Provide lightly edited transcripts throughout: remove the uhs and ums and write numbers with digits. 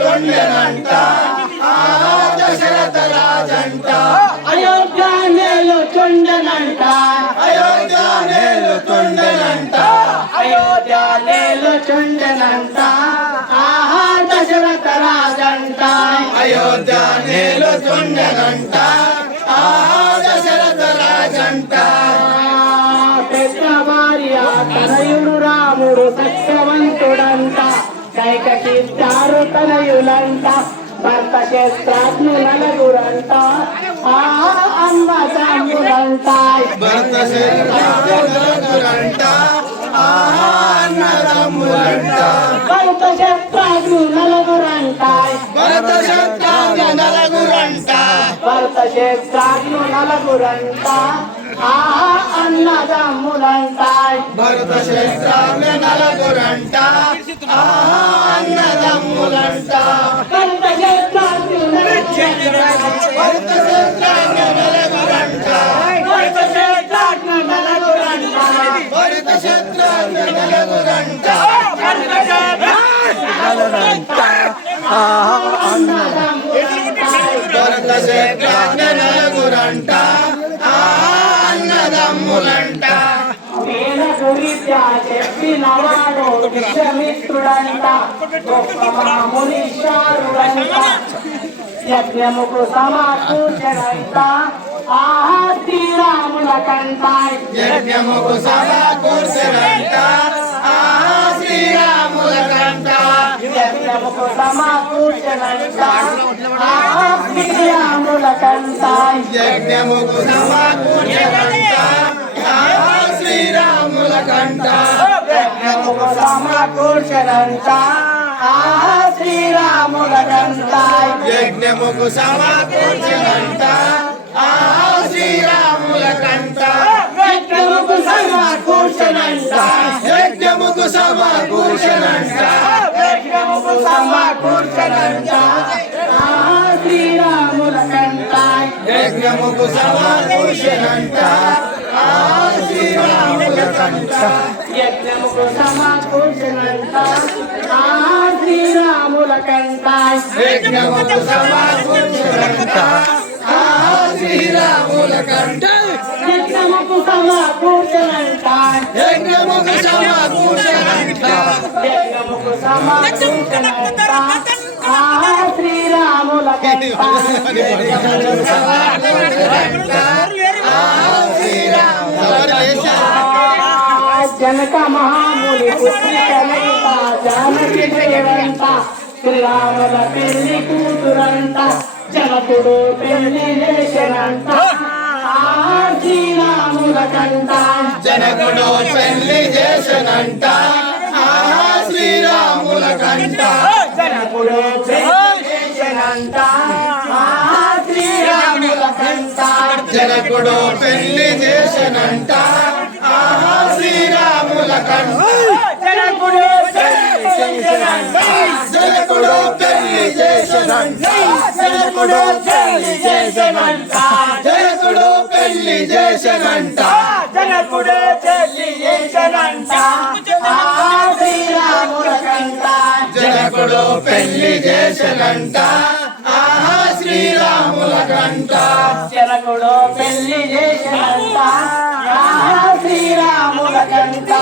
తొండనంట దశరథ రాజంట అయోధ్య నేలు తొండనంట అయోధ్య నేలు తొండనంట అయోధ్య నేలు తొండనంట ఆహా దశరథ రాజంట అయోధ్య నేలు తొండనంట ఆహా దశరథ రాజంట పెద్ద భార్య తనయుడు రాముడు సత్యవంతుడంట కైకకిచ్చారు తనయులంట భర్త శస్త్రాగ్ని నలుగురంట ఆహా అన్నదమ్ములంట భర్త శస్త్రాగ్నులంట ఆహా అన్నదమ్ములంట భర్త శస్త్రాగ్ని నలుగురంట భర్త శస్త్రాగ్ని నలుగురంట భర్త శస్త్రాగ్ని నలుగురంట ఆహా అన్నదమ్ములంట భరత శస్త్రాగ్ని నలుగురంట ఆహా అన్నదమ్ములంట భర్త శస్త్రాగ్ని భరత శస్త్రాగ్ని నలుగురంట భర్త శస్త్రాగ్ని నలుగురంట భరత శస్త్రాగ్ని నలుగురంట భరత శస్త్రాగ్ని నలుగురంట ఆహా అన్నదమ్ములంట వీణకు విద్య చెప్పినవాడు విశ్వమిత్రుడంట గొప్ప మహామునీశ్వరుడంట యజ్ఞముకు సమకూర్చడంట ఆహా శ్రీరాముల కంట యజ్ఞముకు సమకూర్చడంట ఆహా శ్రీరాముల కంట యజ్ఞముకు సమకూర్చడంట ఆహా శ్రీరాముల కంట యజ్ఞముకు సమకూర్చడంట ఆహా శ్రీరాముల కంట యజ్ఞముకు సమకూర్చడంట ఆహా శ్రీరాముల కంట యజ్ఞముకు సమకూర్చడంట ఆహా శ్రీరాముల కంట యజ్ఞముకు సమకూర్చడంట యజ్ఞముకు సమకూర్చడంట యజ్ఞముకు సమకూర్చడంట ఆహా శ్రీరాముల కంట యజ్ఞముకు సమకూర్చడంట ఆహా శ్రీరాముల కంట యజ్ఞముకు సమకూర్చడంట ఆహా శ్రీరాముల కంట యజ్ఞముకు సమకూర్చడంట ఆహా శ్రీరాముల కంట యజ్ఞముకు సమకూర్చడంట యజ్ఞముకు సమకూర్చడంట యజ్ఞముకు సమకూర్చడంట ఆహా శ్రీరాముల కంట యజ్ఞముకు సమకూర్చడంట ఆహా శ్రీరాముల కంట జనక మహాముని పుత్రికలంట జానకి దేవంట శ్రీరాముల పెళ్లి కూతురంట జనకుడు పెళ్లి చేసనంట ఆహా శ్రీరాముల కంట జనకుడు పెళ్లి చేసనంట ఆహా శ్రీరాముల కంట జనకుడు పెళ్లి చేసనంట ఆహా శ్రీరాముల కంట జనకుడు పెళ్లి చేసనంట ఆహా శ్రీరాముల కంట జనకుడు పెళ్లి చేసనంట జనకుడు పెళ్లి చేసనంట జనకుడు పెళ్లి చేసనంట జనకుడు పెళ్లి చేసనంట జనకుడు పెళ్లి చేసనంట ఆహా శ్రీరాముల కంట జనకుడు పెళ్లి చేసనంట ఆహా శ్రీరాముల కంట జనకుడు పెళ్లి చేసనంట ఆహా శ్రీరాముల కంట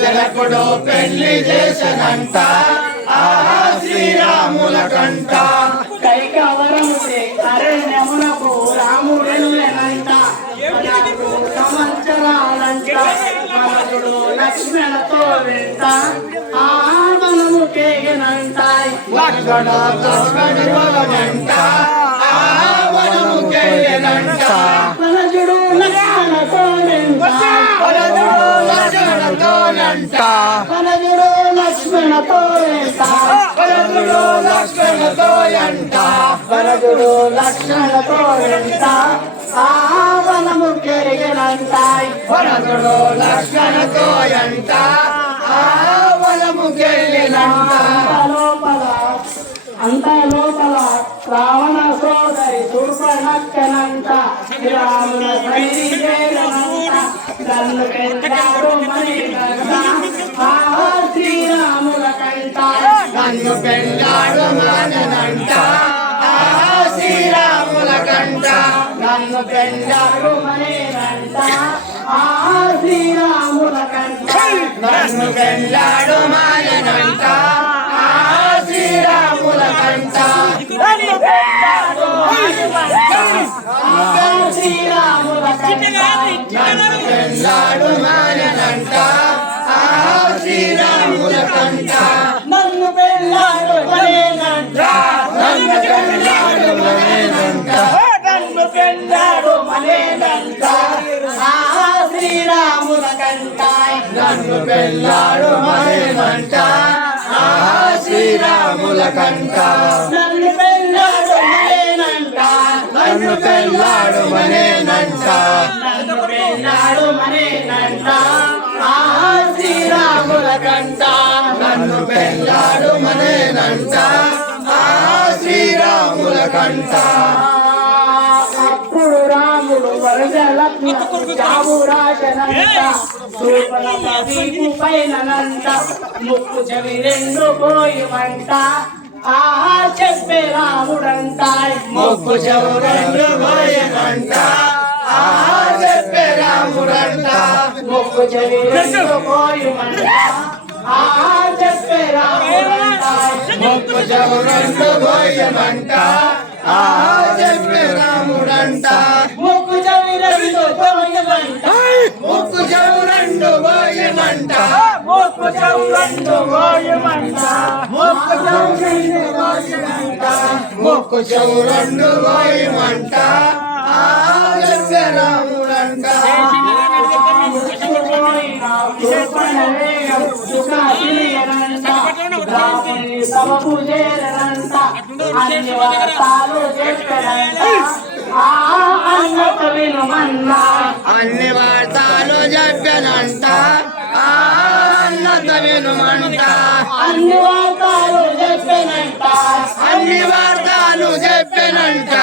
జనకుడు పెళ్లి చేసనంట ఆహా శ్రీరాముల కంట కైకవరముడి అరణ్యమునకు రాముడెళ్ళనంట 14 సంవత్సరాలంట రాముడు లక్ష్మణతో వెంట ఆ మనము కేగనంట లక్ష్మణుడంట ఆవనము కేయనంట వనజుడు లక్ష్మణతో వెంట వనజుడు లక్ష్మణతోనంట వనజుడు లక్ష్మణతో వెంట వనజుడు లక్ష్మణతోయంట వనజుడు లక్ష్మణతో వెంట ఆ వనము కేగనంట వనజుడు లక్ష్మణతోయంట ఆవనము కేయనంట అంత లోపల రావణ సోదరి శూర్పణక్కనంట శ్రీరాముల సైనికేనంట నన్ను పెంచాడు మణికంట ఆ శ్రీరాముల కంట నన్ను పెళ్ళాడు మాననంట శ్రీరాముల కంట నన్ను పెళ్ళాడు మనేనంట శ్రీరాముల కంట నన్ను పెళ్ళాడు మాననంట శ్రీరాముల కంట నన్ను పెళ్ళాడు శ్రీరాముల కంట నన్ను పెళ్ళాడు మాననంట శ్రీరాముల కంట నన్ను పెళ్ళాడు మనేనంట నన్ను పెళ్ళాడు మాననంట నన్ను పెళ్ళాడు మనేనంట శ్రీరాముల కంట నన్ను పెళ్ళాడు మాననంట శ్రీరాముల కంట నన్ను పెళ్ళాడు మనేనంట నన్ను పెళ్ళాడు మనేనంట నన్ను పెళ్ళాడు మనేనంట శ్రీరాముల కంట నన్ను పెళ్ళాడు మనేనంట శ్రీరాముల కంట అప్పుడు రాముడు వరదలక్ష్మి రాజనంట సూపల వీపు పైనంట ముక్కు చెవి రెండు పోయిమంట చెప్పే రాముడంట మొక్కు చెవురండు పోయనంట చెప్పే రాముడంట ముక్కు చెవి రెండు పోయిమంట చెప్పే రాముడంట మొక్కు చెవురండు పోయనంట చెప్పే రాముడంట ముక్కు చెవి రెండు పోయిమంట మొక్కు చెవురండు పోయనంట ముక్కు చెవి రెండు పోయిమంట ముక్కు చెవి రెండు పోయిమంట మొక్కు చెవురండు పోయమంట చెప్పే రాముడంట అన్ని వార్తలు చెప్పనంట అన్నత వినుమంట అన్ని వార్తలు చెప్పనంట అన్ని వార్తలు చెప్పనంట